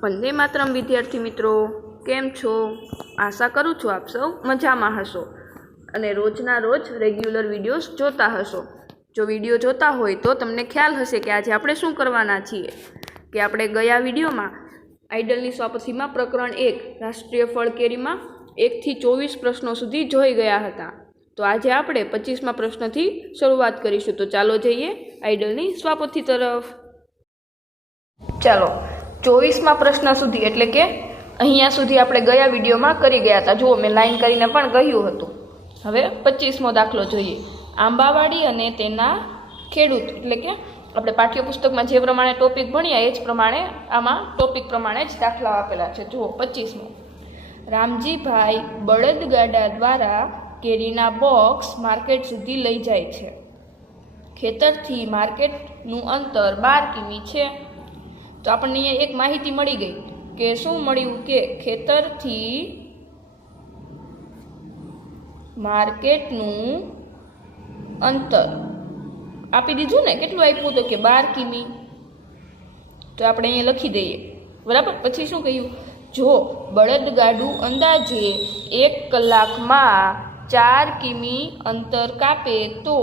वंदे मातरम विद्यार्थी मित्रों, केम छो? आशा करूँ छूँ आप सौ मजामां हशो अने रोजना रोज रेग्युलर विडियोज जोता हशो। जो विडियो जोता होय तो तमने ख्याल हशे कि आज आपणे शुं करवाना छीए कि आपणे गया विडियोमां आइडलनी स्वापथीमां प्रकरण 1 राष्ट्रीय फळ केरीमां 1 થી 24 प्रश्नों सुधी जोई गया हता। तो आज आपणे 25मा प्रश्नथी शरूआत करीशुं। तो चालो जईए आइडलनी स्वापथी तरफ। चालो 24मा प्रश्न सुधी एटले के अहींया सुधी आपणे गया विडियोमां करी गया हता। जो मैं लाइन करीने पण कह्युं हतुं। हवे 25मो दाखलो जोईए। आंबावाड़ी अने तेना खेडूत एटले के આપણે પાઠ્યપુસ્તકમાં જે પ્રમાણે ટોપિક ભણ્યા એ જ પ્રમાણે આમાં ટોપિક પ્રમાણે જ દાખલા આપેલા છે। જુઓ 25મો, રામજીભાઈ બળદગાડા દ્વારા કેરીના બોક્સ માર્કેટ સુધી લઈ જાય છે। ખેતરથી માર્કેટનું અંતર 12 કિમી છે। તો આપણને અહીંયા એક માહિતી મળી ગઈ કે શું મળ્યું કે ખેતરથી માર્કેટનું અંતર आपी दीधुं ने केटलुं आप्युं तो कि 12 किमी। तो आपणे अहींया लखी दईए बराबर। पछी शुं कह्युं, जो बळदगाडुं अंदाजे 1 कलाकमां 4 किमी अंतर कापे तो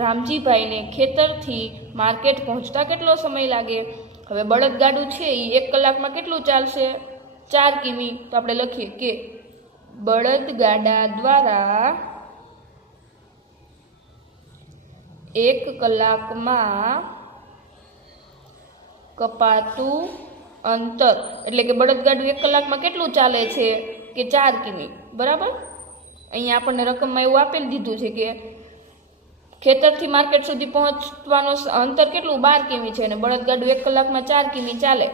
रामजीभाईने खेतरथी मार्केट पहोंचता केटलो समय लागे। हवे बळदगाडुं छे ई 1 कलाकमां केटलुं चालशे? 4 किमी। तो आपणे लखीए के बळदगाडा द्वारा 1 कलाकमां कपातुं अंतर एटले के बळदगाडुं 1 कलाकमां केटलुं चाले छे के 4 किमी बराबर। अहींया आपणे रकममां एवुं आपेल दीधुं छे के खेतरथी मार्केट सुधी पहोंचवानुं अंतर केटलुं 12 किमी छे अने बळदगाडुं 1 कलाकमां 4 किमी चाले।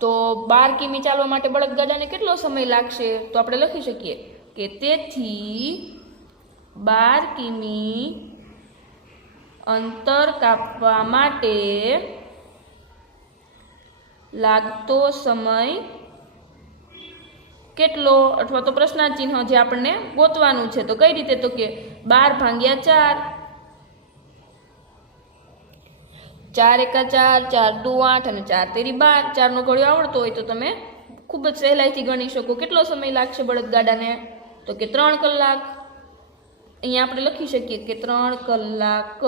तो 12 किमी चालवा माटे बळदगाडाने केटलो समय लागशे? तो आपणे लखी शकीए के तेथी 12 किमी अंतर कापवा माटे लागतो समय केटलो, अथवा तो प्रश्नार्थ चिन्ह जे आपणे गोतवानुं छे। तो कई रीते? तो के 12 भाग्या 4, 4 एका 4, 4 दू 8 અને 4 તેરી 12। 4 નો ઘડિયો આવડતો હોય તો તમે ખૂબ જ સહેલાઈથી ગણી શકો। કેટલો સમય લાગશે બળદગાડાને? તો કે 3 કલાક। અહીંયા આપણે લખી શકીએ કે 3 કલાક।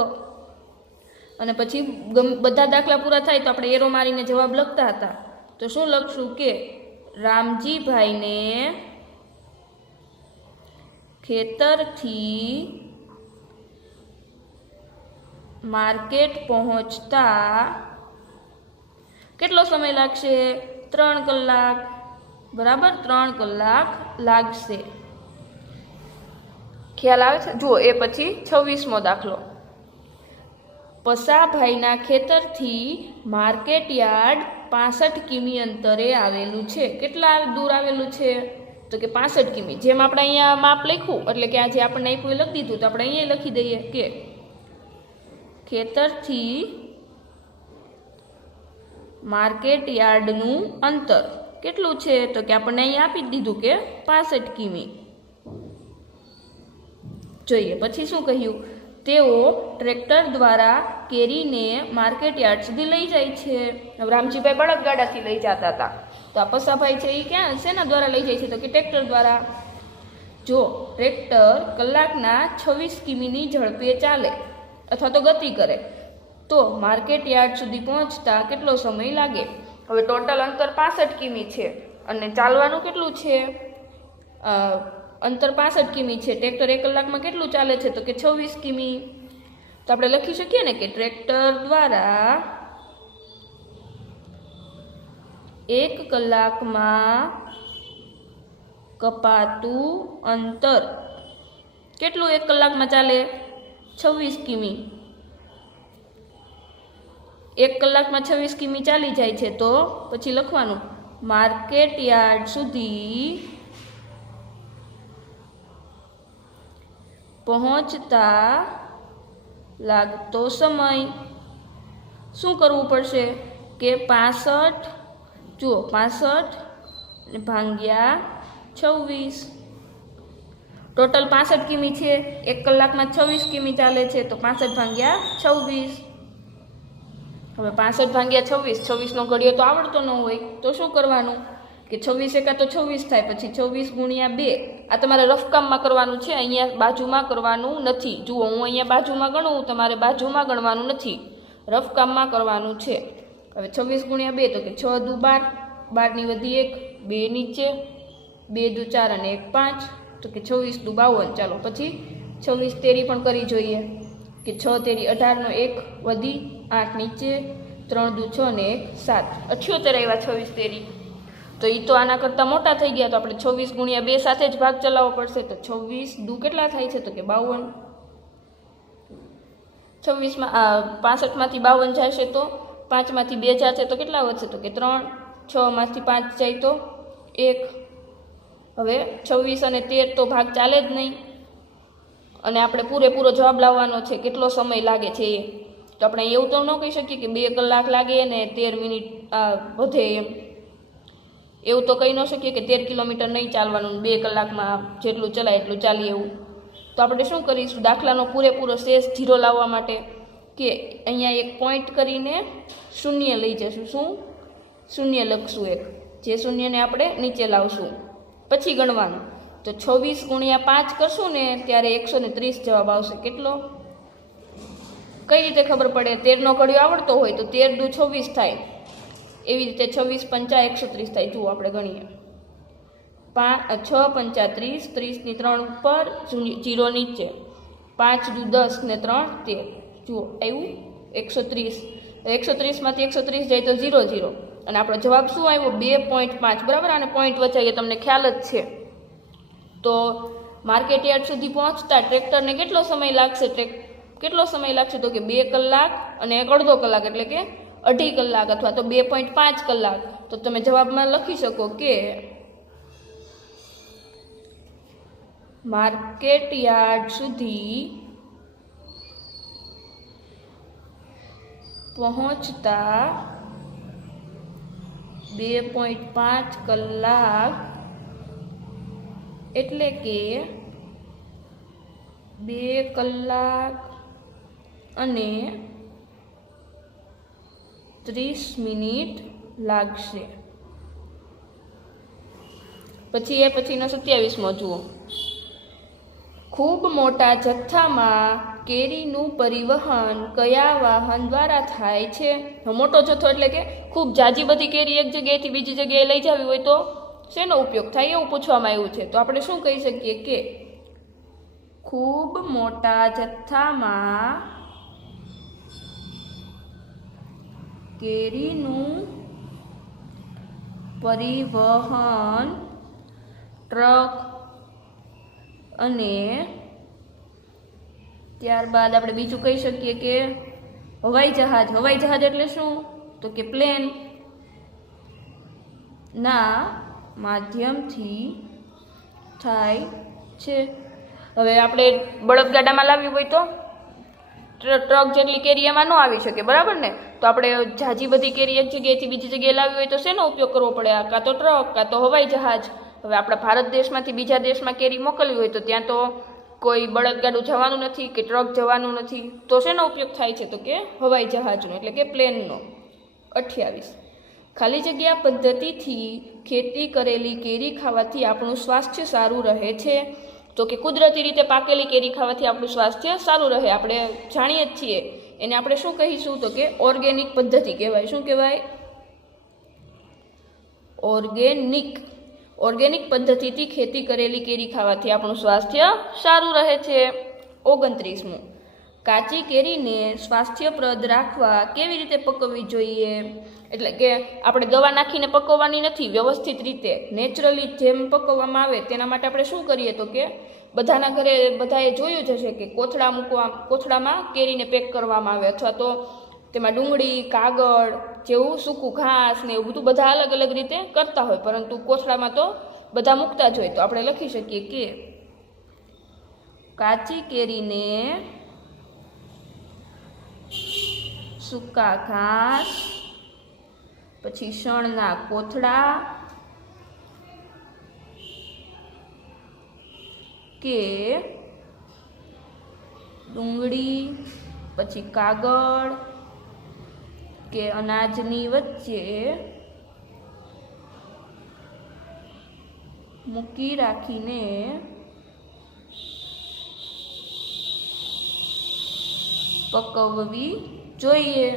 અને પછી બધા દાખલા પૂરા થાય તો આપણે એરો મારીને જવાબ લખતા હતા। તો શું લખશું કે રામજીભાઈને ખેતરથી માર્કેટ પહોંચતા કેટલો સમય લાગશે? 3 કલાક બરાબર। 3 કલાક લાગશે। ખ્યાલ આવે છે? જુઓ એ પછી 26મો દાખલો, પસાભાઈના ખેતરથી માર્કેટ યાર્ડ 65 કિમી અંતરે આવેલું છે। કેટલા દૂર આવેલું છે? તો કે 65 કિમી। જેમ આપણે અહીંયા માપ લખ્યું એટલે કે આ જે આપણને આપ્યું એ લખી દીધું તો આપણે અહીંયા લખી દઈએ કે ખેતરથી માર્કેટ યાર્ડનું અંતર કેટલું છે? તો કે આપણને અહીંયા આપી દીધું કે 65 કિમી। જોઈએ પછી શું કહ્યું, તેઓ ટ્રેક્ટર દ્વારા કેરીને માર્કેટ યાર્ડ સુધી લઈ જાય છે। રામજીભાઈ બળદગાડાથી લઈ જતા હતા તો આ પસાભાઈ છે એ ક્યાં શેના દ્વારા લઈ જાય છે? તો કે ટ્રેક્ટર દ્વારા। જો ટ્રેક્ટર કલાકના 26 કિમીની ઝડપે ચાલે અથવા તો ગતિ કરે તો માર્કેટ યાર્ડ સુધી પહોંચતા કેટલો સમય લાગે? હવે ટોટલ અંતર 65 કિમી છે અને ચાલવાનું કેટલું છે? अंतर 65 किमी है। ट्रेक्टर 1 कलाक में केटलू चाले छे? तो कि 26 किमी। तो आपणे लखी शकीए ने कि ट्रेक्टर द्वारा 1 कलाक में कपातु अंतर केटलू 1 कलाक में चाले? 26 किमी। 1 कलाक में 26 किमी चाली जाय छे तो पछी लखवानुं मार्केट यार्ड सुधी पहोंचता लागतो समय शुं करवू पड़शे के 65 जुओ 65 भाग्या 26। टोटल 65 किमी है। 1 कलाक में 26 किमी चाले छे तो 65 भाग्या 26। હવે 65 ભાગ્યા 26, 26નો ઘડિયો તો આવડતો ન હોય તો શું કરવાનું કે 26 એકા તો 26 થાય, પછી 24 ગુણ્યા 2 આ તમારે રફકામમાં કરવાનું છે, અહીંયા બાજુમાં કરવાનું નથી. જુઓ હું અહીંયા બાજુમાં ગણું, તમારે બાજુમાં ગણવાનું નથી, રફકામમાં કરવાનું છે. હવે 26 ગુણ્યા 2 તો કે 6 દુ 12, 12 ની વધી 1, 2 નીચે, 2 દુ 4 અને 1 5, તો કે 26 દુ 52. ચાલો પછી 26 તેરી પણ કરી જોઈએ કે 6 તેરી 18 નો 1 વધી 8 નીચે, 3 દુ 6 ને 1 7, 78 આવ્યા 26 તેરી. તો એ તો આના કરતાં મોટા થઈ ગયા, તો આપણે 26 ગુણ્યા 2 સાથે જ ભાગ ચલાવવો પડશે. તો 26 દુ કેટલા થાય છે તો કે 52. 65માંથી 52 જશે તો 5માંથી 2 જશે તો કેટલા વધશે તો કે 3, 6માંથી 5 જાય તો 1. હવે 26 અને 13 તો ભાગ ચાલે જ નહીં, અને આપણે પૂરેપૂરો જવાબ લાવવાનો છે, કેટલો સમય લાગે છે એ. તો આપણે એવું તો ન કહી શકીએ કે 2 કલાક લાગે અને 13 મિનિટ વધે એમ, એવું તો કહી ન શકીએ કે 13 કિલોમીટર નહીં ચાલવાનું, 2 કલાકમાં જેટલું ચલાય એટલું ચાલીએ એવું. તો આપણે શું કરીશું, દાખલાનો પૂરેપૂરો શેષ 0 લાવવા માટે કે અહીંયા એક પોઈન્ટ કરીને શૂન્ય લઈ જશું. શું શૂન્ય લખશું એક, જે શૂન્યને આપણે નીચે લાવશું, પછી ગણવાનું. તો 26 ગુણ્યા 5 કરશું ને ત્યારે 130 જવાબ આવશે. કેટલો? કઈ રીતે ખબર પડે? 13નો ઘડિયો આવડતો હોય તો 13 દુ 26 થાય, એવી રીતે 26 પંચા 130 થાય. જુઓ આપણે ગણીએ, 6 પંચા 30, 30 ની 3 ઉપર, 0 નીચે, 5 દુ 10 ને 3 13. જુઓ આવ્યું 130. 130માંથી 130 જાય તો 0 0, અને આપણો જવાબ શું આવ્યો 2.5. બરાબર, આને પોઈન્ટ વચાવીએ, તમને ખ્યાલ જ છે. તો માર્કેટ યાર્ડ સુધી પહોંચતા ટ્રેક્ટરને કેટલો સમય લાગશે? કેટલો સમય લાગશે તો કે 2 કલાક અને 1 અડધો કલાક, એટલે કે 2.5 કલાક અથવા તો 2.5 કલાક. તો તમે જવાબમાં લખી શકો કે માર્કેટ યાર્ડ સુધી પહોંચતા 2.5 કલાક, એટલે કે 2 કલાક અને 30 મિનિટ લાગશે. પછી એ પછીનો 27મો જુઓ, ખૂબ મોટા જથ્થામાં કેરીનું પરિવહન કયા વાહન દ્વારા થાય છે? મોટો જથ્થો એટલે કે ખૂબ જાજી બધી કેરી એક જગ્યાએથી બીજી જગ્યાએ લઈ જવી હોય તો શેનો ઉપયોગ થાય એવું પૂછવામાં આવ્યું છે. તો આપણે શું કહી શકીએ કે ખૂબ મોટા જથ્થામાં કેરીનું પરિવહન ટ્રક અને ત્યારબાદ આપણે બીજું કહી શકીએ કે હવાઈ જહાજ. હવાઈ જહાજ એટલે શું તો કે પ્લેન ના માધ્યમથી થાય છે. હવે આપણે બળદગાડામાં લાવવી હોય તો ટ્રક જેટલી કેરી એમાં ન આવી શકે, બરાબર ને? તો આપણે ઝાઝી બધી કેરી એક જગ્યાએથી બીજી જગ્યાએ લાવવી હોય તો શેનો ઉપયોગ કરવો પડે? કાં તો ટ્રક કાં તો હવાઈ જહાજ. હવે આપણા ભારત દેશમાંથી બીજા દેશમાં કેરી મોકલવી હોય તો ત્યાં તો કોઈ બળદગાડું જવાનું નથી કે ટ્રક જવાનું નથી, તો શેનો ઉપયોગ થાય છે તો કે હવાઈ જહાજનો, એટલે કે પ્લેનનો. 28 ખાલી જગ્યા પદ્ધતિથી ખેતી કરેલી કેરી ખાવાથી આપણું સ્વાસ્થ્ય સારું રહે છે. તો કે કુદરતી રીતે પાકેલી કેરી ખાવાથી આપણું સ્વાસ્થ્ય સારું રહે, આપણે જાણીએ જ છીએ. એને આપણે શું કહીશું તો કે ઓર્ગેનિક પદ્ધતિ કહેવાય. શું કહેવાય? ઓર્ગેનિક પદ્ધતિથી ખેતી કરેલી કેરી ખાવાથી આપણું સ્વાસ્થ્ય સારું રહે છે. 29મું, કાચી કેરીને સ્વાસ્થ્યપ્રદ રાખવા કેવી રીતે પકવવી જોઈએ? એટલે કે આપણે દવા નાખીને પકવવાની નથી, વ્યવસ્થિત રીતે નેચરલી જેમ પકવવામાં આવે તેના માટે આપણે શું કરીએ તો કે બધાના ઘરે બધાએ જોયું જ હશે કે કોથળામાં કેરીને પેક કરવામાં આવે, અથવા તો તેમાં ડુંગળી, કાગળ જેવું સૂકું ઘાસ ને એવું બધું બધા અલગ અલગ રીતે કરતા હોય, પરંતુ કોથળામાં તો બધા મૂકતા જ હોય. તો આપણે લખી શકીએ કે કાચી કેરીને સૂકા ઘાસ, પછી શણના કોથળા કે ડુંગળી, પછી કાગળ કે અનાજની વચ્ચે મૂકી રાખીને પકવવી જોઈએ,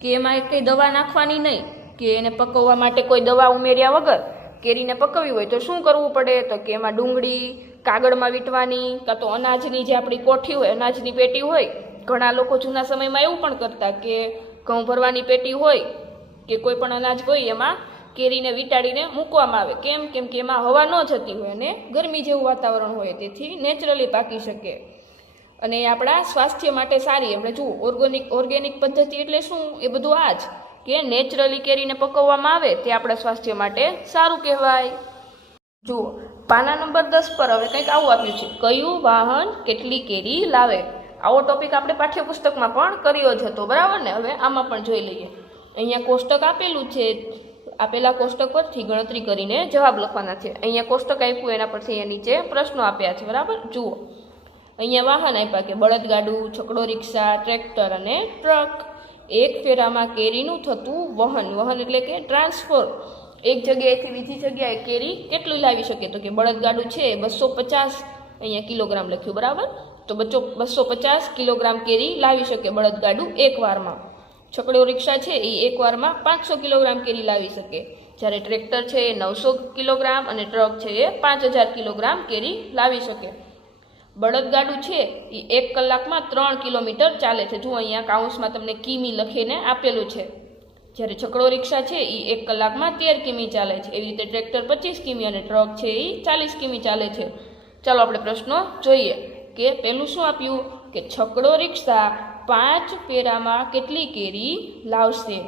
કે એમાં કંઈ દવા નાખવાની નહીં, કે એને પકવવા માટે કોઈ દવા ઉમેર્યા વગર કેરીને પકવવી હોય તો શું કરવું પડે? તો કે એમાં ડુંગળી કાગળમાં વીંટવાની, કાં તો અનાજની જે આપણી કોઠી હોય, અનાજની પેટી હોય. ઘણા લોકો જૂના સમયમાં એવું પણ કરતા કે ઘઉં ભરવાની પેટી હોય કે કોઈ પણ અનાજ હોય એમાં કેરીને વીંટાડીને મૂકવામાં આવે. કેમ કે એમાં હવા ન જતી હોય અને ગરમી જેવું વાતાવરણ હોય, તેથી નેચરલી પાકી શકે અને એ આપણા સ્વાસ્થ્ય માટે સારી. આપણે જુઓ ઓર્ગેનિક પદ્ધતિ એટલે શું? એ બધું આ જ કે નેચરલી કેરીને પકવવામાં આવે તે આપણા સ્વાસ્થ્ય માટે સારું કહેવાય. જુઓ પાના નંબર 10 પર હવે કંઈક આવું આપ્યું છે, કયું વાહન કેટલી કેરી લાવે? આવો ટોપિક આપણે પાઠ્યપુસ્તકમાં પણ કર્યો જ હતો, બરાબર ને? હવે આમાં પણ જોઈ લઈએ. અહીંયા કોષ્ટક આપેલું છે, આપેલા કોષ્ટક પરથી ગણતરી કરીને જવાબ લખવાના છે. અહીંયા કોષ્ટક આપ્યું, એના પરથી અહીંયા નીચે પ્રશ્નો આપ્યા છે, બરાબર? જુઓ અહીંયા વાહન આપ્યા કે બળદગાડું, છકડો રિક્ષા, ટ્રેક્ટર અને ટ્રક. એક ફેરામાં કેરીનું થતું વહન એટલે કે ટ્રાન્સફર, એક જગ્યાએથી બીજી જગ્યાએ કેરી કેટલું લાવી શકે? તો કે બળદગાડું છે 250 અહીંયા કિલોગ્રામ લખ્યું, બરાબર? તો 250 કિલોગ્રામ કેરી લાવી શકે બળદગાડું એક વારમાં. છકડો રિક્ષા છે એ એક વારમાં 500 કિલોગ્રામ કેરી લાવી શકે, જ્યારે ટ્રેક્ટર છે એ 900 કિલોગ્રામ અને ટ્રક છે એ 5000 કિલોગ્રામ કેરી લાવી શકે. બળદગાડું છે એ 1 કલાકમાં 3 કિલોમીટર ચાલે છે. જુઓ અહીંયા કાઉન્સમાં તમને કિમી લખીને આપેલું છે. જ્યારે છકડો રિક્ષા છે એ 1 કલાકમાં 13 કિમી ચાલે છે. એવી રીતે ટ્રેક્ટર 25 કિમી અને ટ્રક છે એ 40 કિમી ચાલે છે. ચાલો આપણે પ્રશ્નો જોઈએ કે પહેલું શું આપ્યું કે છકડો રિક્ષા 5 ફેરામાં કેટલી કેરી લાવશે?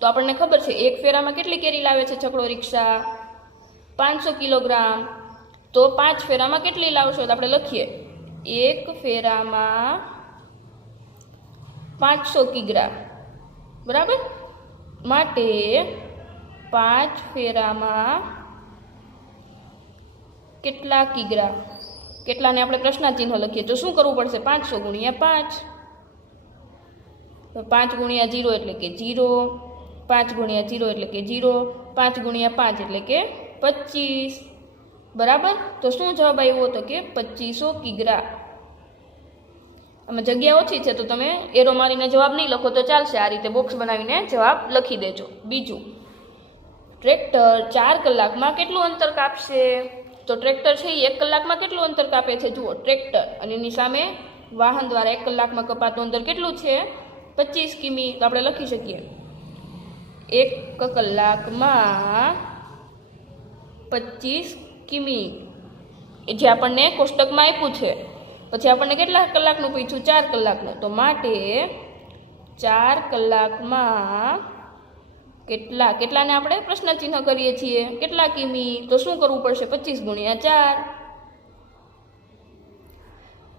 તો આપણને ખબર છે 1 ફેરામાં કેટલી કેરી લાવે છે છકડો રિક્ષા? 500 કિલોગ્રામ. તો 5 ફેરામાં કેટલી લાવશો? તો આપણે લખીએ 1 ફેરામાં 500 કિગ્રા, બરાબર? માટે 5 ફેરામાં કેટલા કિગ્રા? કેટલાને આપણે પ્રશ્નાચિહ્ન લખીએ તો શું કરવું પડશે? 500 ગુણ્યા 5. તો 5 ગુણ્યા 0 એટલે કે 0, 5 ગુણ્યા 0 એટલે કે 0, 5 ગુણ્યા 5 એટલે કે 25, બરાબર? તો શું જવાબ આવ્યો? તો કે 2500 કિગ્રા. આમાં જગ્યા ઓછી છે તો તમે એરો મારીને જવાબ નહીં લખો તો ચાલશે, આ રીતે બોક્સ બનાવીને જવાબ લખી દેજો. બીજું, ટ્રેક્ટર 4 કલાકમાં કેટલું અંતર કાપશે? તો ટ્રેક્ટર છે એ 1 કલાકમાં કેટલું અંતર કાપે છે? જુઓ ટ્રેક્ટર અને એની સામે વાહન દ્વારા 1 કલાકમાં કપાતું અંતર કેટલું છે? 25 કિમી. તો આપણે લખી શકીએ 1 કલાકમાં 25 કિમી, જે આપણને કોષ્ટકમાં આપ્યું છે. પછી આપણને કેટલા કલાકનું પૂછ્યું? 4 કલાકનું. તો માટે 4 કલાકમાં કેટલાને આપણે પ્રશ્નચિહ્ન કરીએ છીએ કેટલા કિમી? તો શું કરવું પડશે? 25 ગુણ્યા 4.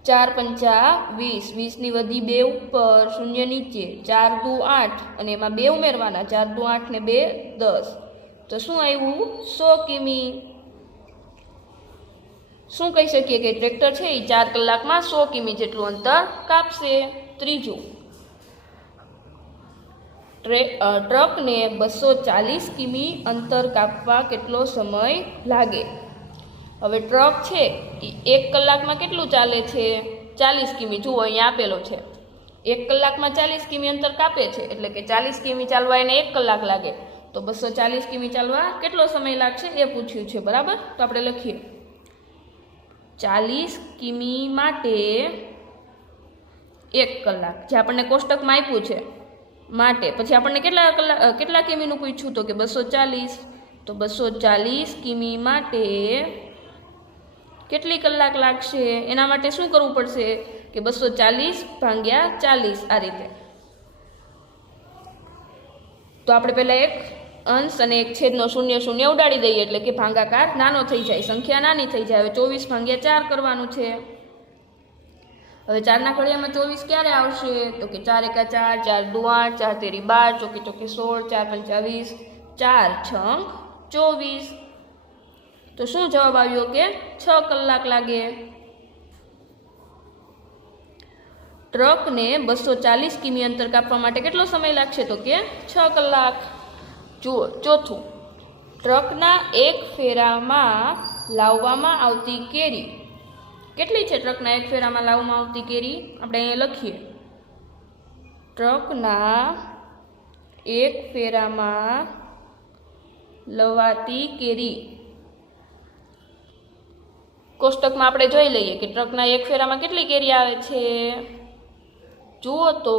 4 પંચા 20, 20 ની વધી 2 ઉપર, 0 નીચે, 4 દુ 8 અને એમાં 2 ઉમેરવાના, 4 દુ 8 ને 2 10. તો શું આવ્યું? 100 કિમી. શું કહી શકીએ કે ટ્રેક્ટર છે એ 4 કલાકમાં 100 કિમી જેટલું અંતર કાપશે. ત્રીજું, ટ્રકને 240 કિમી અંતર કાપવા કેટલો સમય લાગે? હવે ટ્રક છે એ 1 કલાકમાં કેટલું ચાલે છે? 40 કિમી. જુઓ અહીંયા આપેલો છે 1 કલાકમાં 40 કિમી અંતર કાપે છે, એટલે કે 40 કિમી ચાલવા એને 1 કલાક લાગે. તો 240 કિમી ચાલવા કેટલો સમય લાગશે એ પૂછ્યું છે, બરાબર? તો આપણે લખીએ 40 કિમી માટે 1 કલાક, જે આપણને કોષ્ટકમાં આપ્યું છે માટે. પછી આપણને કેટલા કિમીનું પૂછ્યું? તો કે 240. તો 240 કિમી માટે કેટલી કલાક લાગશે? એના માટે શું કરવું પડશે કે 240 ભાગ્યા 40 આ રીતે. તો આપણે પહેલાં એક અંશ અને એક છેદનો શૂન્ય શૂન્ય ઉડાડી દઈએ એટલે કે ભાગાકાર નાનો થઈ જાય, સંખ્યા નાની થઈ જાય. હવે 24 ભાગ્યા 4 કરવાનું છે. હવે 4ના ઘડિયામાં 24 ક્યારે આવશે? તો કે 4 એકા 4, 4 દુ 8, 4 તેરી 12, ચોકી ચોકી 16, 4 પંચા 20, 4 છંગ 24. તો શું જવાબ આવ્યો કે 6 કલાક લાગે. ટ્રકને 240 કિમી અંતર કાપવા માટે કેટલો સમય લાગશે? તો કે 6 કલાક. જુઓ ચોથું, ટ્રકના એક ફેરામાં લાવવામાં આવતી કેરી કેટલી છે? ટ્રકના એક ફેરામાં લાવવામાં આવતી કેરી આપણે અહીંયા લખીએ. ટ્રકના એક ફેરામાં લવાતી કેરી કોષ્ટકમાં આપણે જોઈ લઈએ કે ટ્રકના એક ફેરામાં કેટલી કેરી આવે છે. જુઓ તો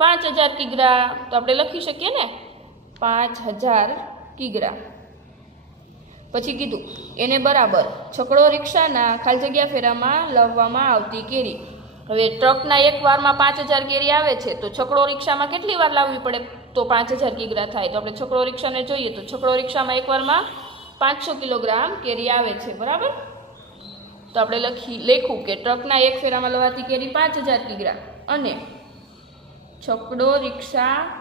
5000 કિગ્રા. તો આપણે લખી શકીએ ને 5000 કિગ્રા. પછી કીધું એને બરાબર છકડો રિક્ષાના ખાલી જગ્યા ફેરામાં લાવવામાં આવતી કેરી. હવે ટ્રકના એક વારમાં 5000 કેરી આવે છે તો છકડો રિક્ષામાં કેટલી વાર લાવવી પડે? તો 5000 કિગ્રા થાય. તો આપણે છકડો રિક્ષાને જોઈએ તો છકડો રિક્ષામાં એક વારમાં 500 કિલોગ્રામ કેરી આવે છે. બરાબર. તો આપણે લખ્યું કે ટ્રકના એક ફેરામાં લવાતી કેરી 5000 કિગ્રા અને છકડો રિક્ષાના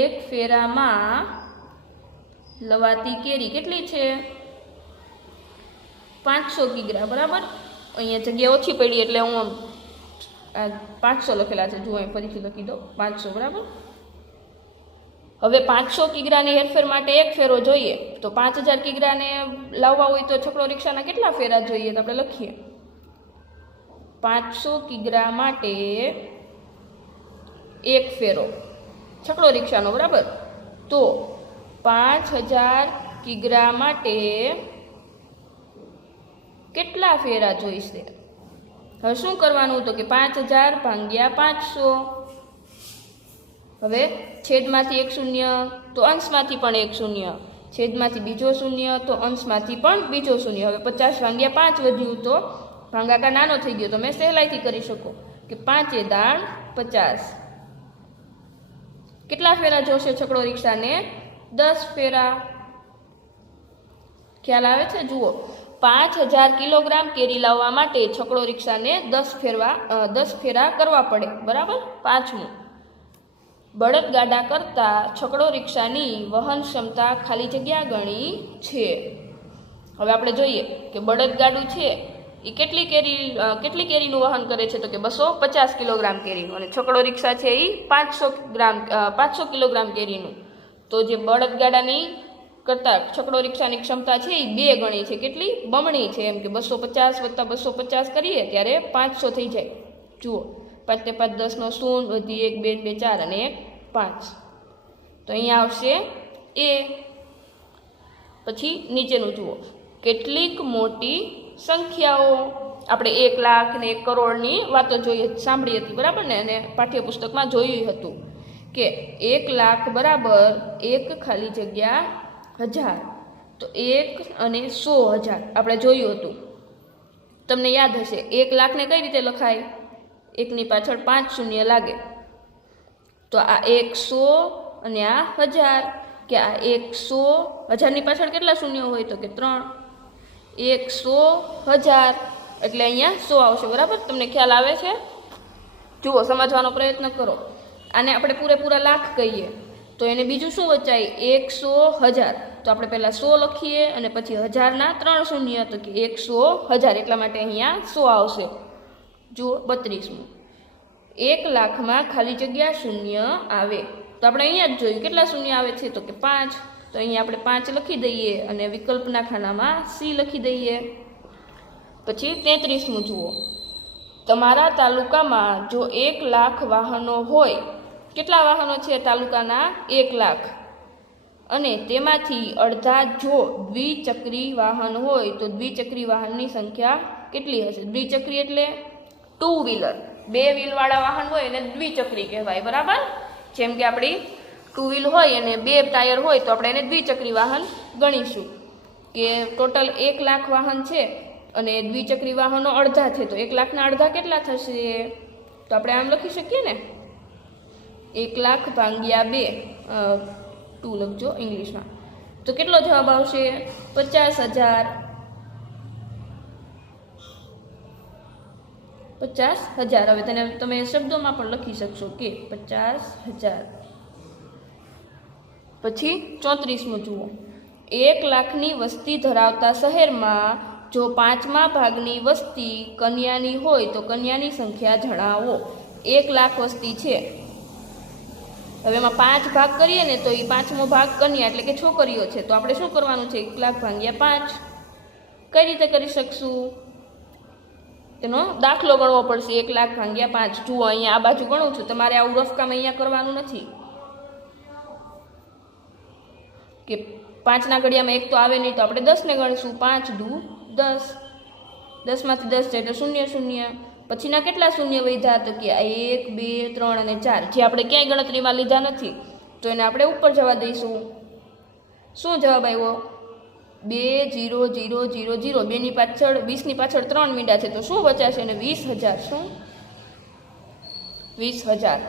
એક ફેરામાં લવાતી કેરી કેટલી છે? 500 કિગ્રા. બરાબર. અહીંયા જગ્યા ઓછી પડી એટલે હું 500 લખેલા છે. જુઓ અહીં ફરીથી લખી દો 500. બરાબર. હવે 500 કિગ્રાની હેરફેર માટે એક ફેરો જોઈએ તો 5000 કિગ્રાને લાવવા હોય તો છકડો રિક્ષાના કેટલા ફેરા જોઈએ? તો આપણે લખીએ 500 કિગ્રા માટે એક ફેરો છકડો રિક્ષાનો. બરાબર. તો 5000 કિગ્રા માટે કેટલા ફેરા જોઈશે? હવે શું કરવાનું? તો કે 5000 ભાગ્યા 500. હવે છેદમાંથી એક શૂન્ય તો અંશમાંથી પણ એક શૂન્ય, છેદમાંથી બીજો શૂન્ય તો અંશમાંથી પણ બીજો શૂન્ય. હવે 50 ભાગ્યા 5 વધ્યું તો ભાગાકાર નાનો થઈ ગયો. તમે સહેલાઈથી કરી શકો કે 5 × 50. કેટલા ફેરા જોશે છકડો રિક્ષાને? 10 ફેરા. ખ્યાલ આવે છે? જુઓ 5000 કિલોગ્રામ કેરી લાવવા માટે છકડો રિક્ષાને 10 ફેરા કરવા પડે. બરાબર. પાંચમું, બળદગાડા કરતાં છકડો રિક્ષાની વહન ક્ષમતા ખાલી જગ્યા ગણી છે. હવે આપણે જોઈએ કે બળદગાડું છે એ કેટલી કેરીનું વહન કરે છે? તો કે 250 કિલોગ્રામ કેરીનું. અને છકડો રિક્ષા છે એ 500 કિલોગ્રામ કેરીનું. તો જે બળદગાડાની કરતાં છકડો રિક્ષાની ક્ષમતા છે એ 2 ગણી છે. કેટલી? બમણી છે. એમ કે 250 + 250 કરીએ ત્યારે 500 થઈ જાય. જુઓ 5 × 5 = 10 નો શૂન, વધી 1 2 2 4 અને 1 5. તો અહીંયા આવશે એ. પછી નીચેનું જુઓ, કેટલીક મોટી સંખ્યાઓ. આપણે 1 લાખ ને 1 કરોડની વાતો સાંભળી હતી. બરાબર ને? અને પાઠ્યપુસ્તકમાં જોયું હતું કે 1 લાખ બરાબર 1 ખાલી જગ્યા 1000. તો 1 અને 100,000 આપણે જોયું હતું. તમને યાદ હશે 1 લાખને કઈ રીતે લખાય? 1 ની પાછળ 5 શૂન્ય લાગે. તો આ 100 અને આ 1000. કે આ 100,000 ની પાછળ કેટલા શૂન્યો હોય? તો કે 3. 100,000 એટલે અહીંયા 100 આવશે. બરાબર. તમને ખ્યાલ આવે છે? જુઓ સમજવાનો પ્રયત્ન કરો. આને આપણે પૂરેપૂરા લાખ કહીએ તો એને બીજું શું વચાય? 100,000. તો આપણે પહેલાં 100 લખીએ અને પછી 1000ના 3 શૂન્ય. તો કે 100,000. એટલા માટે અહીંયા 100 આવશે. જુઓ 32મું, 1 લાખમાં ખાલી જગ્યા શૂન્ય આવે. તો આપણે અહીંયા જ જોયું કેટલા શૂન્ય આવે છે? તો કે 5. તો અહીંયા આપણે 5 લખી દઈએ અને વિકલ્પના ખાનામાં સી લખી દઈએ. પછી 33મું જુઓ, તમારા તાલુકામાં જો 1 લાખ વાહનો હોય. કેટલા વાહનો છે તાલુકાના? 1 લાખ. અને તેમાંથી અડધા જો દ્વિચક્રી વાહન હોય તો દ્વિચક્રી વાહનની સંખ્યા કેટલી હશે? દ્વિચક્રી એટલે 2 વ્હીલર. 2 વ્હીલવાળા વાહન હોય એને દ્વિચક્રી કહેવાય. બરાબર. જેમ કે આપણી 2 વ્હીલ હોય અને 2 ટાયર હોય તો આપણે એને દ્વિચક્રી વાહન ગણીશું. કે ટોટલ 1 લાખ વાહન છે અને દ્વિચક્રી વાહનો અડધા છે. તો 1 લાખના અડધા કેટલા થશે? તો આપણે આમ લખી શકીએ ને, 1 લાખ ભાગ્યા 2. 2 લખજો ઇંગ્લિશમાં. તો કેટલો જવાબ આવશે? 50,000. 50,000. હવે તમે શબ્દોમાં પણ લખી શકશો કે 50,000. પછી 34મું જુઓ, 1 લાખની વસ્તી ધરાવતા શહેરમાં જો 5મા ભાગની વસ્તી કન્યાની હોય તો કન્યાની સંખ્યા જણાવો. 1 લાખ વસ્તી છે. હવે એમાં 5 ભાગ કરીએ ને તો એ 5મો ભાગ કન્યા એટલે કે છોકરીઓ છે. તો આપણે શું કરવાનું છે? 1 લાખ ભાગ્યા 5. કઈ રીતે કરી શકશું? તેનો દાખલો ગણવો પડશે. 1 લાખ ભાગ્યા 5. જુઓ અહીંયા આ બાજુ ગણું છું, તમારે આવું રફ કામ અહીંયા કરવાનું નથી કે 5ના ઘડિયામાં 1 તો આવે નહીં, તો આપણે 10 ને ગણીશું. 5 દુ 10. 10માંથી 10 જાય એટલે 0 0. પછીના કેટલા શૂન્ય વધ્યા? તો કે 1 2 3 અને 4, જે આપણે ક્યાંય ગણતરીમાં લીધા નથી, તો એને આપણે ઉપર જવા દઈશું. શું જવાબ આવ્યો? 2 0 0 0 0. 2ની પાછળ 20ની પાછળ 3 મીંડા છે, તો શું બચાશે? અને 20,000. શું? 20,000.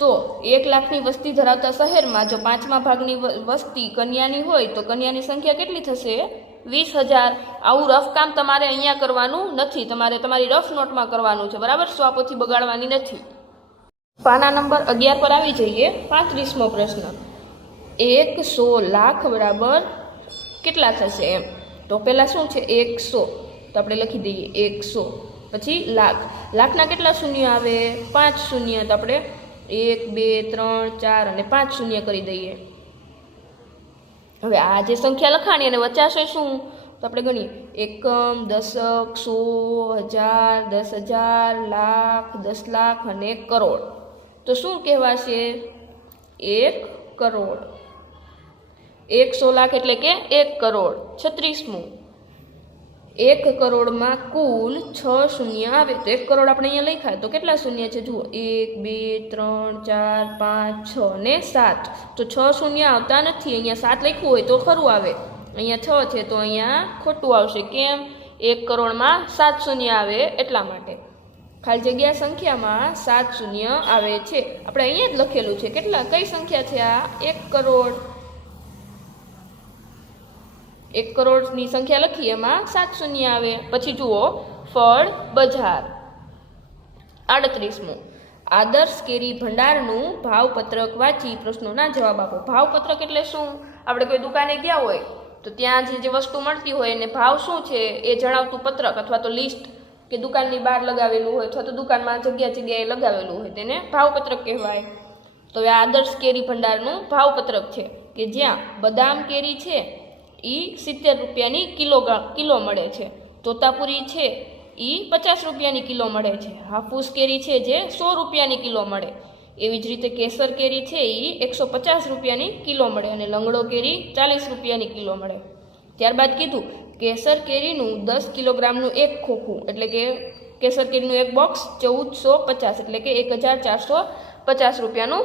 તો 1 લાખની વસ્તી ધરાવતા શહેરમાં જો 5મા ભાગની વસ્તી કન્યાની હોય તો કન્યાની સંખ્યા કેટલી થશે? 20,000. આવું રફ કામ તમારે અહીંયા કરવાનું નથી, તમારે તમારી રફ નોટમાં કરવાનું છે, બરાબર? સ્વાપોથી બગાડવાની નથી. પાના નંબર 11 પર આવી જઈએ. 35મો પ્રશ્ન. 100 લાખ બરાબર કેટલા થશે એમ? તો પહેલાં શું છે? 100, તો આપણે લખી દઈએ 100. પછી લાખ. લાખના કેટલા શૂન્ય આવે? 5 શૂન્ય. તો આપણે 1 2 3 4 અને 5 શૂન્ય કરી દઈએ. હવે આ જે સંખ્યા લખાણી અને વચાશે શું? તો આપણે ગણીએ. એકમ, દશક, 100, 1000, 10,000, લાખ, 10 લાખ અને કરોડ. તો શું કહેવાશે? 1 કરોડ. 100 લાખ એટલે કે 1 કરોડ. 36મું. 1 કરોડમાં કુલ 6 શૂન્ય આવે, તો 1 કરોડ આપણે અહીંયા લખ્યા તો કેટલા શૂન્ય છે? જુઓ 1 2 3 4 5 6 ને 7. તો 6 શૂન્ય આવતા નથી. અહીંયા 7 લખ્યું હોય તો ખરું આવે, અહીંયા 6 છે તો અહીંયા ખોટું આવશે. કેમ? 1 કરોડમાં 7 શૂન્ય આવે એટલા માટે. ખાલી જગ્યા સંખ્યામાં 7 શૂન્ય આવે છે. આપણે અહીંયા જ લખેલું છે. કેટલા? કઈ સંખ્યા છે આ? 1 કરોડ. 1 કરોડની સંખ્યા લખીએ, એમાં 7 શૂન્ય આવે. પછી જુઓ ફળ બજાર. 38મું. આદર્શ કેરી ભંડારનું ભાવપત્રક વાંચી પ્રશ્નોના જવાબ આપો. ભાવપત્રક એટલે શું? આપણે કોઈ દુકાને ગયા હોય તો ત્યાં જે વસ્તુ મળતી હોય એને ભાવ શું છે એ જણાવતું પત્રક અથવા તો લિસ્ટ કે દુકાનની બહાર લગાવેલું હોય અથવા તો દુકાનમાં જગ્યાએ લગાવેલું હોય તેને ભાવપત્રક કહેવાય. તો આ આદર્શ કેરી ભંડારનું ભાવપત્રક છે કે જ્યાં બદામ કેરી છે એ 70 રૂપિયાની કિલો મળે છે. તોતાપુરી છે એ 50 રૂપિયાની કિલો મળે છે. હાફૂસ કેરી છે જે 100 રૂપિયાની કિલો મળે. એવી જ રીતે કેસર કેરી છે એ 150 રૂપિયાની કિલો મળે અને લંગડો કેરી 40 રૂપિયાની કિલો મળે. ત્યારબાદ કીધું કેસર કેરીનું 10 કિલોગ્રામનું એક ખોખું એટલે કે કેસર કેરીનું એક બોક્સ 1450 એટલે કે 1450 રૂપિયાનું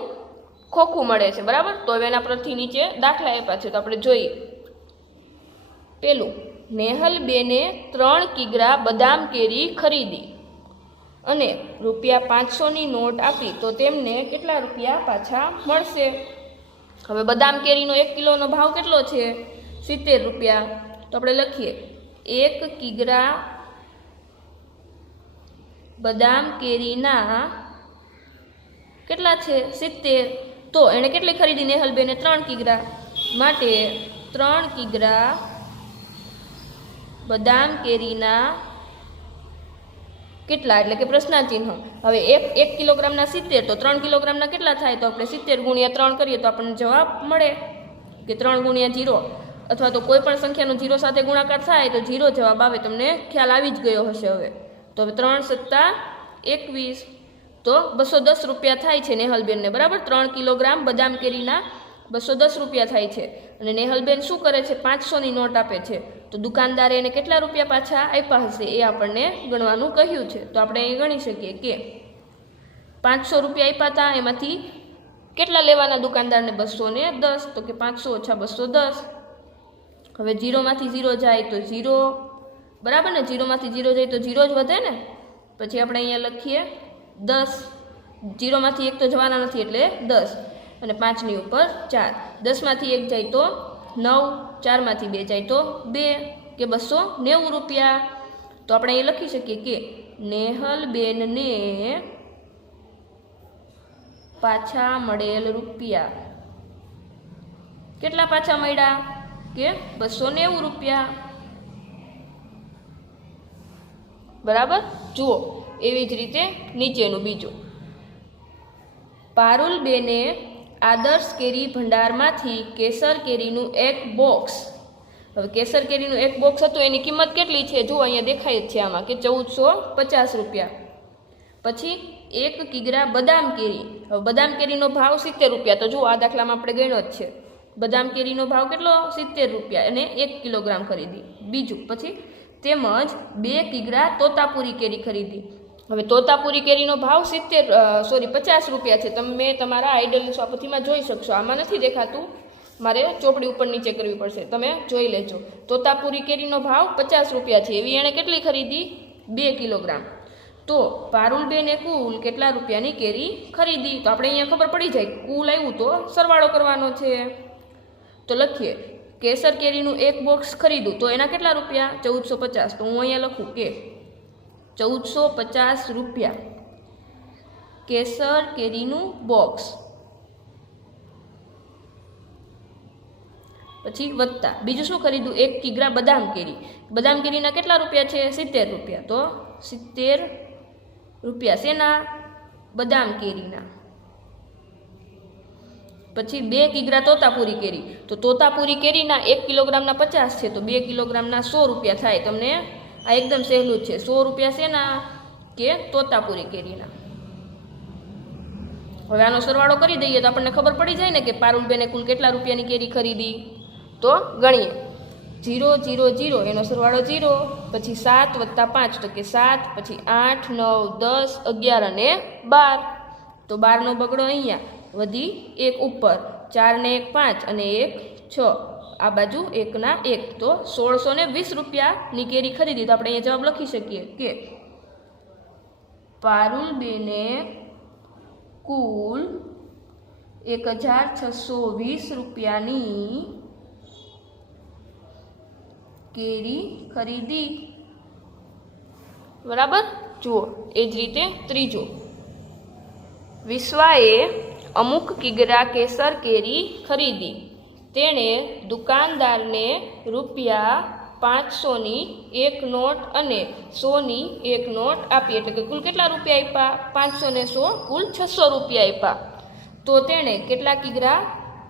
ખોખું મળે છે, બરાબર? તો હવે એના પરથી નીચે દાખલા આપ્યા છે તો આપણે જોઈએ. પેલું, નેહલબેને 3 કિગ્રા બદામ કેરી ખરીદી અને ₹500ની નોટ આપી તો તેમને કેટલા રૂપિયા પાછા મળશે? હવે બદામ કેરીનો 1 કિલોનો ભાવ કેટલો છે? 70 રૂપિયા. તો આપણે લખીએ 1 કિગ્રા બદામ કેરીના કેટલા છે? 70. તો એણે કેટલી ખરીદી? નેહલબેને 3 કિગ્રા. માટે 3 કિગ્રા બદામ કેરીના કેટલા એટલે કે પ્રશ્નાચિહ્ન. હવે 1 કિલોગ્રામના 70 તો 3 કિલોગ્રામના કેટલા થાય? તો આપણે 70 ગુણ્યા 3 કરીએ તો આપણને જવાબ મળે કે 3 ગુણ્યા 0 અથવા તો કોઈ પણ સંખ્યાનો 0 સાથે ગુણાકાર થાય તો 0 જવાબ આવે. તમને ખ્યાલ આવી જ ગયો હશે હવે. તો હવે 3 સત્તા 21 તો 210 રૂપિયા થાય છે નેહલબેનને, બરાબર? 3 કિલોગ્રામ બદામ કેરીના 210 રૂપિયા થાય છે. અને નેહલબેન શું કરે છે? 500ની નોટ આપે છે. તો દુકાનદારે એને કેટલા રૂપિયા પાછા આપ્યા હશે એ આપણને ગણવાનું કહ્યું છે. તો આપણે અહીં ગણી શકીએ કે 500 રૂપિયા આપ્યા હતા, એમાંથી કેટલા લેવાના દુકાનદારને? 210. તો કે 500 ઓછા 210. હવે 0માંથી 0 જાય તો 0, બરાબર ને? 0માંથી 0 જાય તો 0 જ વધે ને. પછી આપણે અહીંયા લખીએ 10. 0માંથી 1 તો જવાના નથી એટલે 10 અને 5ની ઉપર 4. 10માંથી 1 જાય તો 9, 4માંથી 2 જાય તો 2 કે 290 રૂપિયા. તો આપણે અહીં લખી શકીએ કે નેહલબેનને પાછા મળેલ રૂપિયા કેટલા પાછા મળ્યા? કે 290 રૂપિયા. બરાબર, જુઓ એવી જ રીતે નીચેનું બીજું, પારુલબેને આદર્શ કેરી ભંડારમાંથી કેસર કેરીનું એક બોક્સ, હવે કેસર કેરીનું એક બોક્સ હતું એની કિંમત કેટલી છે, જુઓ અહીંયા દેખાય જ છે આમાં કે 1450 રૂપિયા. પછી 1 કિગ્રા બદામ કેરી, હવે બદામ કેરીનો ભાવ 70 રૂપિયા, તો જુઓ આ દાખલામાં આપણે ગણ્યો જ છે, બદામ કેરીનો ભાવ કેટલો 70 રૂપિયા અને 1 કિલોગ્રામ ખરીદી. બીજું, પછી તેમજ 2 કિગ્રા તોતાપુરી કેરી ખરીદી. હવે તોતાપુરી કેરીનો ભાવ 50 રૂપિયા છે, તમે તમારા આઈડલ શોપથીમાં જોઈ શકશો, આમાં નથી દેખાતું, મારે ચોપડી ઉપર નીચે કરવી પડશે, તમે જોઈ લેજો. તોતાપુરી કેરીનો ભાવ 50 રૂપિયા છે, એવી એણે કેટલી ખરીદી 2 કિલોગ્રામ. તો પારુલબેને કુલ કેટલા રૂપિયાની કેરી ખરીદી, તો આપણે અહીંયા ખબર પડી જાય, કુલ આવ્યું તો સરવાળો કરવાનો છે. તો લખીએ, કેસર કેરીનું એક બોક્સ ખરીદું તો એના કેટલા રૂપિયા 1450, તો હું અહીંયા લખું કે 1450 રૂપિયા કેસર કેરીનું બોક્સ. પછી વત્તા બીજું શું ખરીદું, 1 કિગ્રા બદામ કેરી, બદામ કેરીના કેટલા રૂપિયા છે 70 રૂપિયા, તો 70 રૂપિયા શેના, બદામ કેરીના. પછી 2 કિગ્રા તોતાપુરી કેરી, તો તોતાપુરી કેરીના 1 કિલોગ્રામના 50 છે, તો 2 કિલોગ્રામના 100 રૂપિયા થાય. તમને આ એકદમ સહેલું જ છે, 100 રૂપિયા શેના, કે તોતાપુરી કેરીના. હવે આનો સરવાળો કરી દઈએ તો આપણને ખબર પડી જાય ને કે પારુલબેને કુલ કેટલા રૂપિયાની કેરી ખરીદી. તો ગણીએ, 0 0 0 એનો સરવાળો 0, પછી 7 વત્તા 5 તો કે 7, પછી 8 9 10 11 અને 12, તો 12નો બગડો અહીંયા વધી 1 ઉપર, 4 ને 1 5 અને 1 6, આ બાજુ 1 ના 1, તો 1620 રૂપિયાની કેરી ખરીદી. તો આપણે અહીંયા જવાબ લખી શકીએ કે પારુલબેને કુલ 1620 રૂપિયાની કેરી ખરીદી. બરાબર, જુઓ એ જ રીતે ત્રીજો, વિશ્વાએ અમુક કિગ્રા કેસર કેરી ખરીદી, તેણે દુકાનદારને રૂપિયા 500ની એક નોટ અને 100ની એક નોટ આપી, એટલે કે કુલ કેટલા રૂપિયા આપ્યા, 500 ને 100 કુલ 600 રૂપિયા આપ્યા. તો તેણે કેટલા કિગ્રા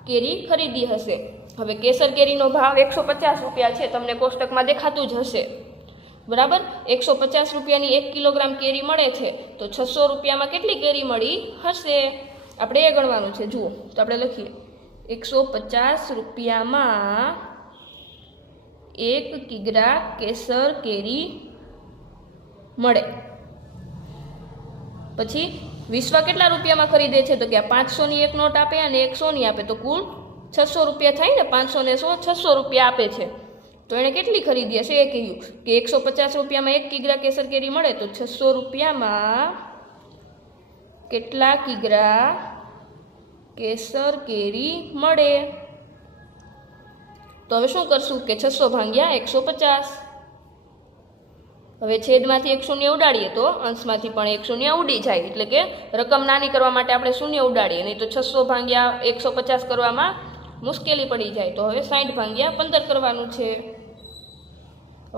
કેરી ખરીદી હશે. હવે કેસર કેરીનો ભાવ 150 રૂપિયા છે, તમને કોષ્ટકમાં દેખાતું જ હશે. બરાબર, 150 રૂપિયાની 1 કિલોગ્રામ કેરી મળે છે, તો 600 રૂપિયામાં કેટલી કેરી મળી હશે, આપણે એ ગણવાનું છે. જુઓ તો આપણે લખીએ, 150 રૂપિયામાં 1 કિગ્રા કેસર કેરી મળે. પછી વિશ્વા કેટલા રૂપિયામાં ખરીદે છે, તો કે 500ની એક નોટ આપે અને 100ની આપે, તો કુલ 600 રૂપિયા થાય ને, 500 ને 100 600 રૂપિયા આપે છે. તો એણે કેટલી ખરીદી હશે એ કહ્યું કે 150 રૂપિયામાં 1 કિગ્રા કેસર કેરી મળે, તો 600 રૂપિયામાં કેટલા કિગ્રા કેસર કેરી મળે. તો હવે શું કરશું કે 600 ભાગ્યા 150, હવે છેદમાંથી 1 શૂન્ય ઉડાડીએ તો અંશમાંથી પણ 1 શૂન્ય ઉડી જાય, એટલે કે રકમ નાની કરવા માટે આપણે શૂન્ય ઉડાડીએ, નહીં તો 600 ભાગ્યા 150 કરવામાં મુશ્કેલી પડી જાય. તો હવે 60 ભાગ્યા 15 કરવાનું છે.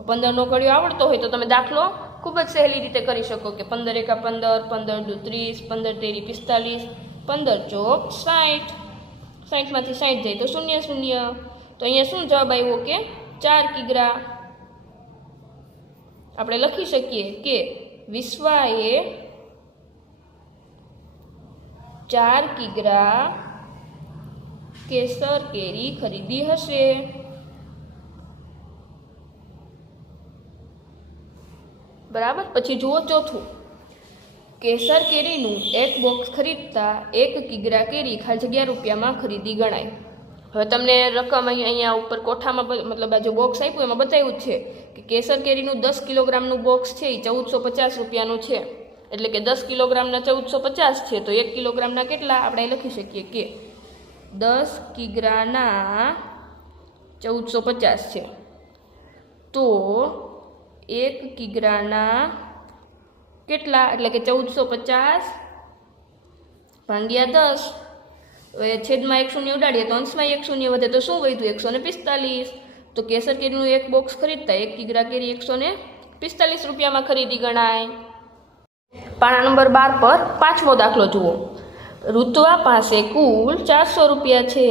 15નો ઘડિયો આવડતો હોય તો તમે દાખલો ખૂબ જ સહેલી રીતે કરી શકો કે 15 એકા 15, 15 દુ 30, 15 તેરી 45, 15 ચોક 60, 60માંથી 60 જાય તો 0 0. તો અહીંયા શું જવાબ આવ્યો કે 4 કિગ્રા. આપણે લખી શકીએ કે વિશ્વાએ 4 કિગ્રા કેસર કેરી ખરીદી હશે. બરાબર, પછી જુઓ ચોથું, કેસર કેરીનું એક બોક્સ ખરીદતા 1 કિગ્રા કેરી ખાલી જગ્યા રૂપિયામાં ખરીદી ગણાય. હવે તમને રકમ અહીંયા ઉપર કોઠામાં મતલબ આ જો બોક્સ આપ્યું એમાં બતાવ્યું છે કે કેસર કેરીનું 10 કિલોગ્રામનું બોક્સ છે એ 1450 રૂપિયાનું છે, એટલે કે 10 કિલોગ્રામના 1450 છે, તો 1 કિલોગ્રામના કેટલા આપણે લખી શકીએ કે 10 કિગ્રાના 1450 છે, તો 1 કિગ્રાના કેટલા, એટલે કે 1450 ભાગ્યા 10, હવે છેદમાં 1 શૂન્ય ઉડાડીએ તો અંશમાં 1 શૂન્ય વધે, તો શું વધ્યું 145. તો કેસર કેરીનું એક બોક્સ ખરીદતા 1 કિગ્રા કેરી 45 રૂપિયામાં ખરીદી ગણાય। પાના નંબર 12 પર પાંચમો દાખલો જુઓ। ઋત્વા પાસે કુલ 400 રૂપિયા છે,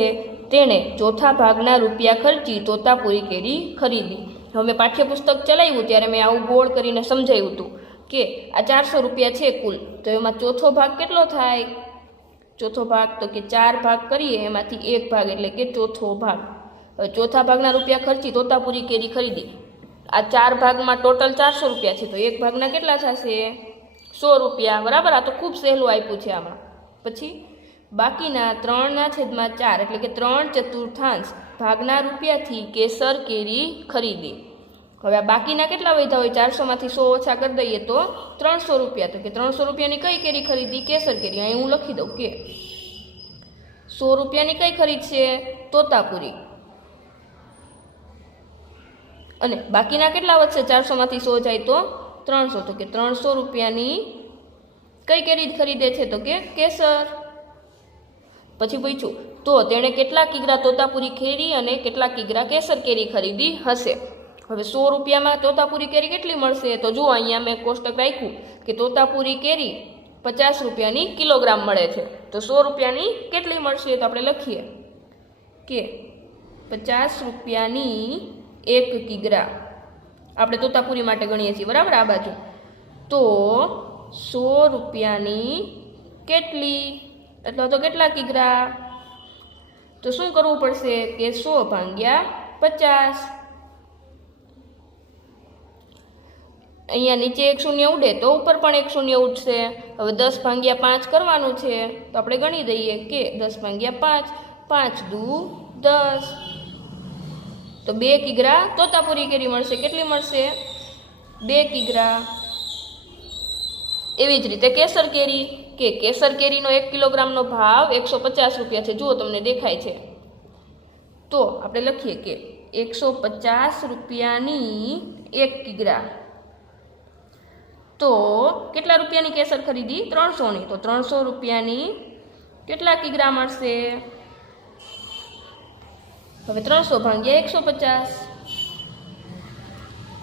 તેણે ચોથા ભાગના રૂપિયા ખર્ચી તોતાપુરી કેરી ખરીદી। હવે મેં પાઠ્યપુસ્તક ચલાવ્યું ત્યારે મેં આવું ગોળ કરીને સમજાવ્યું હતું કે આ 400 રૂપિયા છે કુલ, તો એમાં ચોથો ભાગ કેટલો થાય? ચોથો ભાગ તો કે 4 ભાગ કરીએ એમાંથી 1 ભાગ એટલે કે ચોથો ભાગ। હવે ચોથા ભાગના રૂપિયા ખર્ચી તોતાપુરી કેરી ખરીદી। આ 4 ભાગમાં ટોટલ 400 રૂપિયા છે, તો 1 ભાગના કેટલા થશે? 100 રૂપિયા, બરાબર। આ તો ખૂબ સહેલું આપ્યું છે આમાં। પછી બાકીના 3/4 એટલે કે 3/4 ભાગના રૂપિયાથી કેસર કેરી ખરીદી। હવે આ બાકીના કેટલા વધ્યા હોય? 400માંથી 100 ઓછા કરી દઈએ તો 300 રૂપિયા, તો કે 300 રૂપિયાની કઈ કેરી ખરીદી? કેસર કેરી। અહીં હું લખી દઉં કે 100 રૂપિયાની કઈ ખરીદશે? તોતાપુરી। અને બાકીના કેટલા વધશે? 400માંથી 100 જાય તો 300, તો કે 300 રૂપિયાની કઈ કેરી ખરીદે છે? તો કે કેસર। પછી પૂછ્યું તો તેણે કેટલા કિગ્રા તોતાપુરી કેરી અને કેટલા કિગ્રા કેસર કેરી ખરીદી હશે? હવે 100 રૂપિયામાં તોતાપુરી કેરી કેટલી મળશે? તો જુઓ અહીંયા મેં કોષ્ટક રાખ્યું કે તોતાપુરી કેરી 50 રૂપિયાની કિલોગ્રામ મળે છે, તો 100 રૂપિયાની કેટલી મળશે? તો આપણે લખીએ કે 50 રૂપિયાની 1 કિગ્રા આપણે તોતાપુરી માટે ગણીએ છીએ, બરાબર, આ બાજુ। તો 100 રૂપિયાની કેટલી એટલે તો કેટલા કિગ્રા? તો શું કરવું પડશે કે 100 ભાગ્યા 50। અહીંયા નીચે 1 શૂન્ય ઉડે તો ઉપર પણ 1 શૂન્ય ઉડશે। હવે 10 ભાગ્યા 5 કરવાનું છે, તો આપણે ગણી દઈએ કે 10 ભાગ્યા 5, 5 દુ 10, તો 2 કિગ્રા તોતાપુરી કેરી મળશે। કેટલી મળશે? 2 કિગ્રા। એવી જ રીતે કેસર કેરી, કે કેસર કેરીનો 1 કિલોગ્રામનો ભાવ 150 રૂપિયા છે, જુઓ તમને દેખાય છે। તો આપણે લખીએ કે 150 રૂપિયાની 1 કિગ્રા, તો કેટલા રૂપિયાની કેસર ખરીદી? 300ની, તો 300 રૂપિયાની કેટલા કિગ્રા મળશે? હવે 300 ભાગ્યા 150,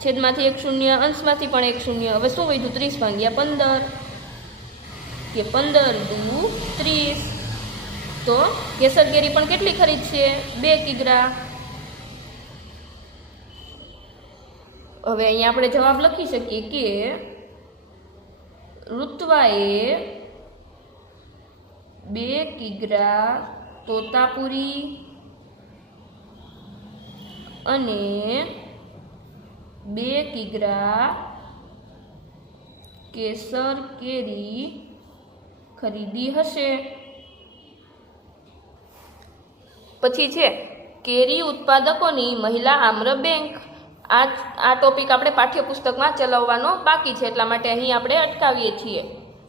છેદમાંથી 1 શૂન્ય, અંશમાંથી પણ 1 શૂન્ય। હવે શું વધ્યું? 30 ભાગ્યા 15, કે 15 દુ 30, તો કેસર કેરી પણ કેટલી ખરીદશે? 2 કિગ્રા। હવે અહીંયા આપણે જવાબ લખી શકીએ કે ઋત્વાએ 2 કિગ્રા તોતાપુરી અને 2 કિગ્રા કેસર કેરી ખરીદી હશે। પછી છે કેરી ઉત્પાદકોની મહિલા આમ્ર બેંક। આ ટોપિક આપણે પાઠ્યપુસ્તકમાં ચલાવવાનો બાકી છે, એટલા માટે અહીં આપણે અટકાવીએ છીએ।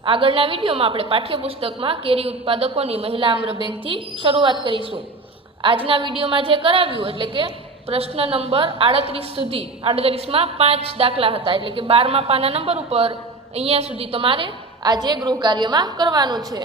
આગળના વિડીયોમાં આપણે પાઠ્યપુસ્તકમાં કેરી ઉત્પાદકોની મહિલા આમ્ર બેંકથી શરૂઆત કરીશું। આજના વિડીયોમાં જે કરાવ્યું એટલે કે પ્રશ્ન નંબર 38 સુધી, 38માં 5 દાખલા હતા, એટલે કે 12મા પાના નંબર ઉપર અહીંયા સુધી તમારે આજે ગૃહ કાર્યમાં કરવાનું છે।